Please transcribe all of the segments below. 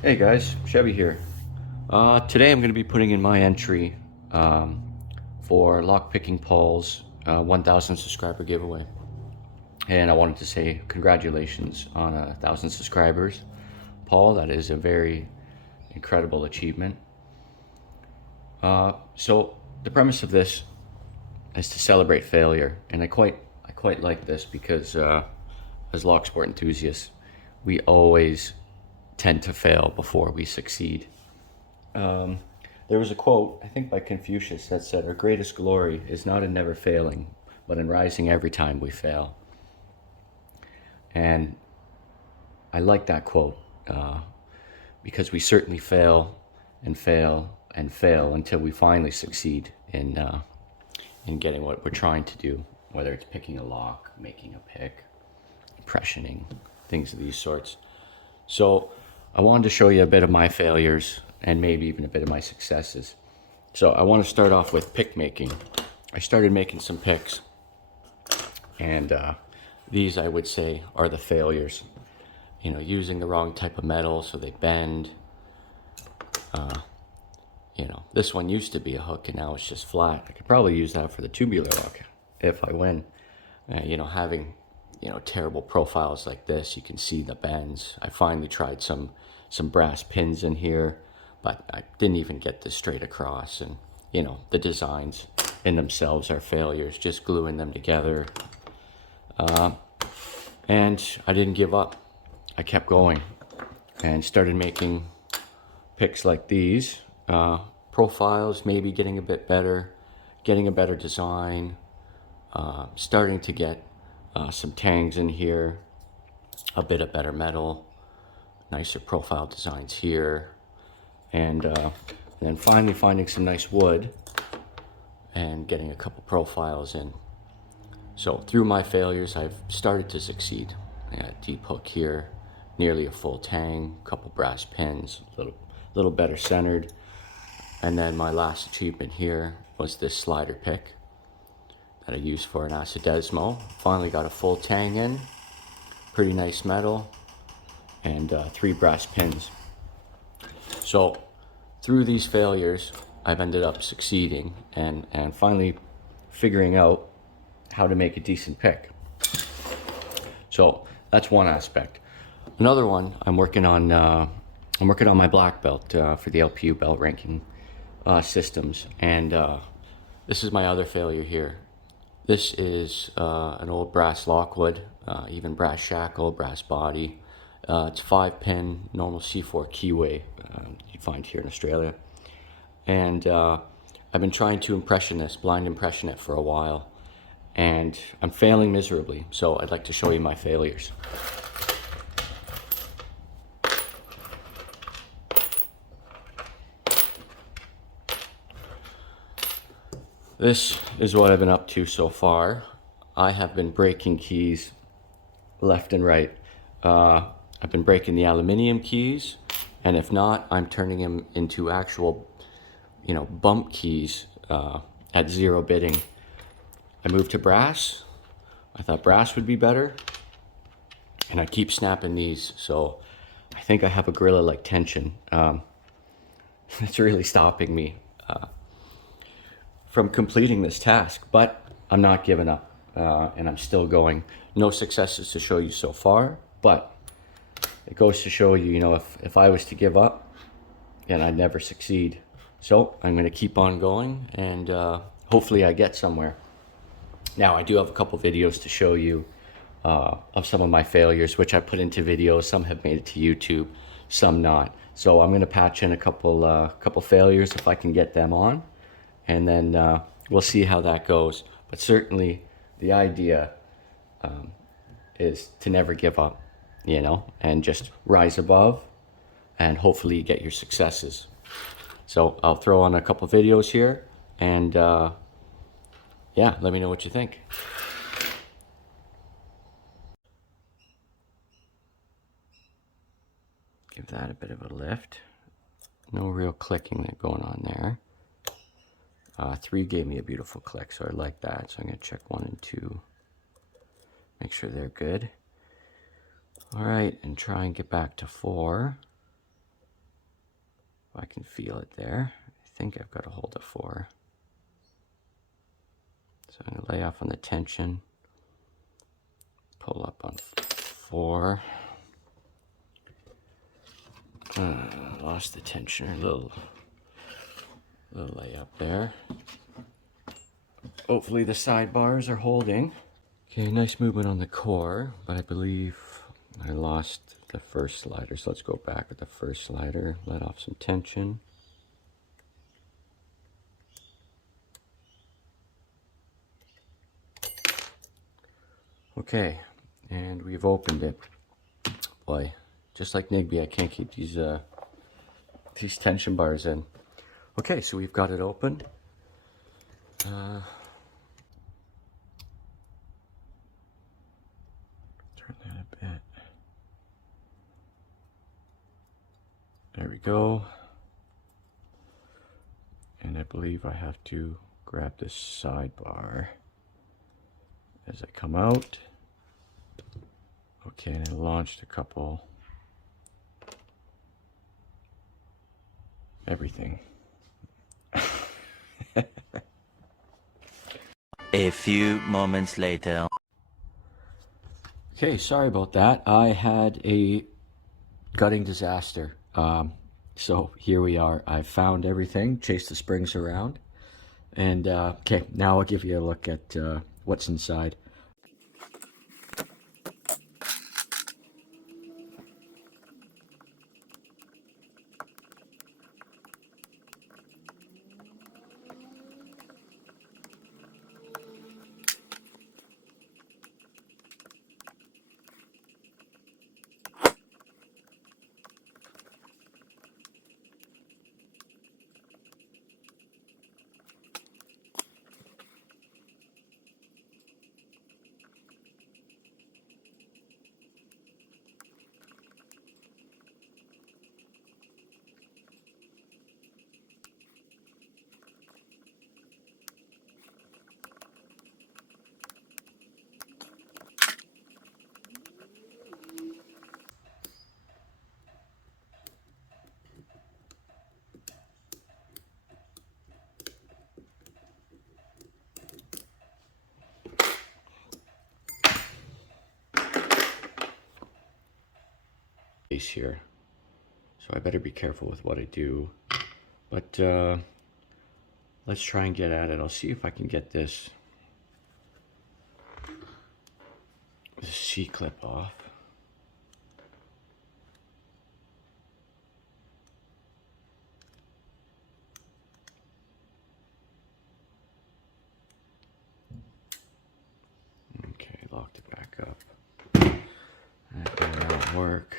Hey guys, Chevy here. Today I'm going to be putting in my entry for Lockpicking Paul's 1,000 subscriber giveaway. And I wanted to say congratulations on 1,000 subscribers. Paul, that is a very incredible achievement. So the premise of this is to celebrate failure. And I quite like this because as lock sport enthusiasts, we always tend to fail before we succeed. There was a quote, I think by Confucius, that said, "Our greatest glory is not in never failing, but in rising every time we fail." And I like that quote because we certainly fail and fail and fail until we finally succeed in getting what we're trying to do, whether it's picking a lock, making a pick, impressioning, things of these sorts. So I wanted to show you a bit of my failures and maybe even a bit of my successes. So I want to start off with pick making. I started making some picks, and these I would say are the failures. You know, using the wrong type of metal so they bend. This one used to be a hook and now it's just flat. I could probably use that for the tubular lock if I win. Having terrible profiles like this, you can see the bends. I finally tried some brass pins in here, but I didn't even get this straight across. And the designs in themselves are failures, just gluing them together. And I didn't give up. I kept going and started making picks like these. Profiles maybe getting a bit better, getting a better design, starting to get some tangs in here, a bit of better metal, nicer profile designs here, and then finally finding some nice wood and getting a couple profiles in. So through my failures, I've started to succeed. I got a deep hook here, nearly a full tang, couple brass pins, a little better centered. And then my last achievement here was this slider pick that I used for an acidesmo. Finally got a full tang in, pretty nice metal, and 3 brass pins. So through these failures, I've ended up succeeding and finally figuring out how to make a decent pick. So that's one aspect. Another one, I'm working on my black belt for the LPU belt ranking systems, and this is my other failure here. This is an old brass lockwood, even brass shackle, brass body. It's 5-pin normal C4 keyway you find here in Australia, and I've been trying to blind impression it for a while, and I'm failing miserably. So I'd like to show you my failures. This is what I've been up to so far. I have been breaking keys left and right. I've been breaking the aluminium keys, and if not, I'm turning them into actual, bump keys at 0 bidding. I moved to brass. I thought brass would be better, and I keep snapping these, so I think I have a gorilla-like tension. It's really stopping me from completing this task, but I'm not giving up, and I'm still going. No successes to show you so far, but it goes to show you, if I was to give up, then I'd never succeed. So I'm going to keep on going, and hopefully I get somewhere. Now, I do have a couple videos to show you of some of my failures, which I put into videos. Some have made it to YouTube, some not. So I'm going to patch in a couple failures if I can get them on, and then we'll see how that goes. But certainly the idea is to never give up, and just rise above, and hopefully get your successes. So I'll throw on a couple videos here, and yeah, let me know what you think. Give that a bit of a lift. No real clicking going on there. 3 gave me a beautiful click, so I like that. So I'm going to check 1 and 2. Make sure they're good. All right, and try and get back to 4. I can feel it there. I think I've got a hold of 4. So I'm gonna lay off on the tension, pull up on 4. Lost the tensioner, a little lay up there. Hopefully the sidebars are holding. Okay, nice movement on the core, but I believe I lost the first slider. So let's go back with the first slider, let off some tension. Okay, and we've opened it. Boy, just like Nigby, I can't keep these tension bars in. Okay, so we've got it open. Turn that a bit. There we go. And I believe I have to grab this sidebar as I come out. Okay, and I launched a couple. Everything. A few moments later. Okay, sorry about that. I had a gutting disaster. So here we are. I found everything, chased the springs around. And okay, now I'll give you a look at what's inside. Here, so I better be careful with what I do, but let's try and get at it. I'll see if I can get this C-clip off. Okay, locked it back up. That may not work.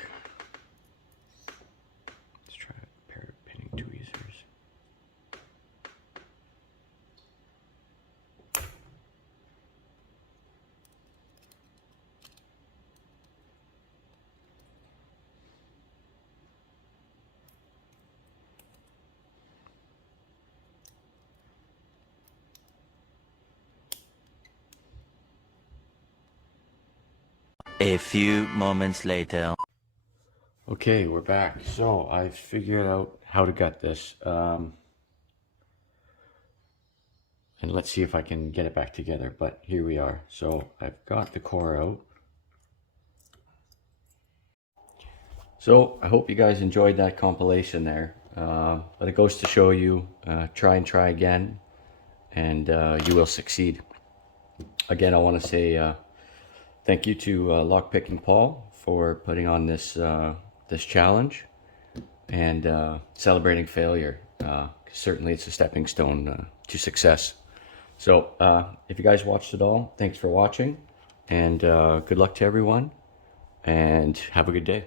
A few moments later. Okay, we're back. So I figured out how to gut this. And let's see if I can get it back together. But here we are. So I've got the core out. So I hope you guys enjoyed that compilation there. But it goes to show you, try and try again, and you will succeed. Again, I want to say thank you to Lockpicking Paul for putting on this this challenge and celebrating failure. Certainly it's a stepping stone to success. So if you guys watched it all, thanks for watching, and good luck to everyone, and have a good day.